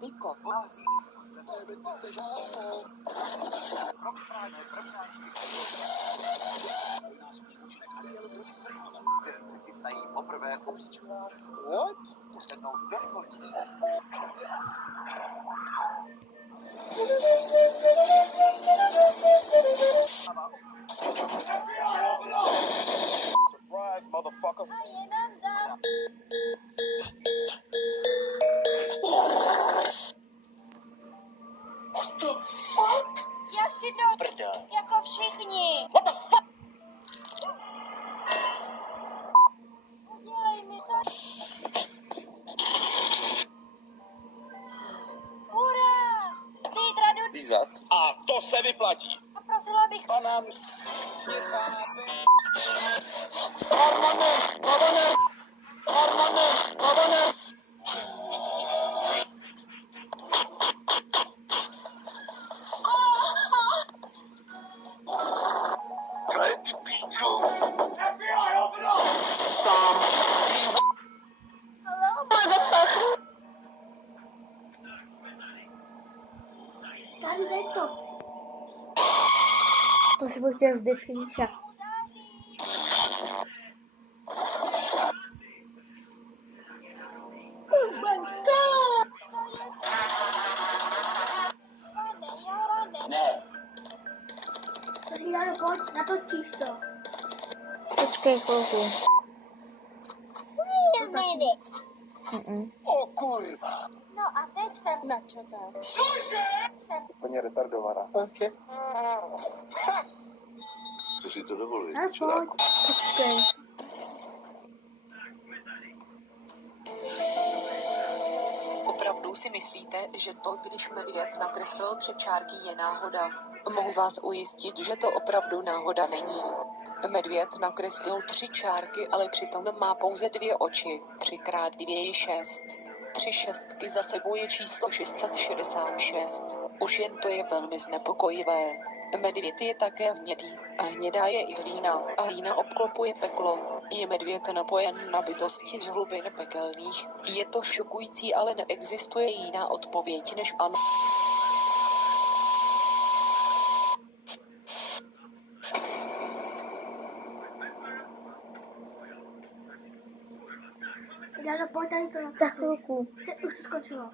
Tyko. Kteří se chystají poprvé kouřit čuráky. What? Usednout do školní. Surprise, motherfucker. What the fuck? Já chci do... Prdel. Jako všichni. What the fuck? Udělej mi to. Hurá! Zítra jdu... Lízat. A to se vyplatí. A prosila bych... Banán. Armane, Armane, Armane, Armane. FBI, open up! Hello, motherfucker. Tady, dej to. To si budu chtěl vždycky Míša. Ne. Říkáno, pojď, natočíš to. Počkej chvilku. O kurva. No a teď jsem načatá. Cože? Jsem... Úplně retardovaná. Okay. Co si to dovoluješ, Ale ty čuráku? pojď, počkej. Opravdu si myslíte, že to, když medvěd nakreslil 3 čárky, je náhoda? Mohu vás ujistit, že to opravdu náhoda není. Medvěd nakreslil 3 čárky, ale přitom má pouze 2 oči. 3 krát 2 je 6. 3 šestky za sebou je číslo 666. Už jen to je velmi znepokojivé. Medvěd je také hnědý. A hnědá je i hlína. A hlína obklopuje peklo. Je medvěd napojen na bytosti z hlubin pekelných. Je to šokující, ale neexistuje jiná odpověď než ano. Dáno, pojď tady to. Za chvilku. Už to skončilo.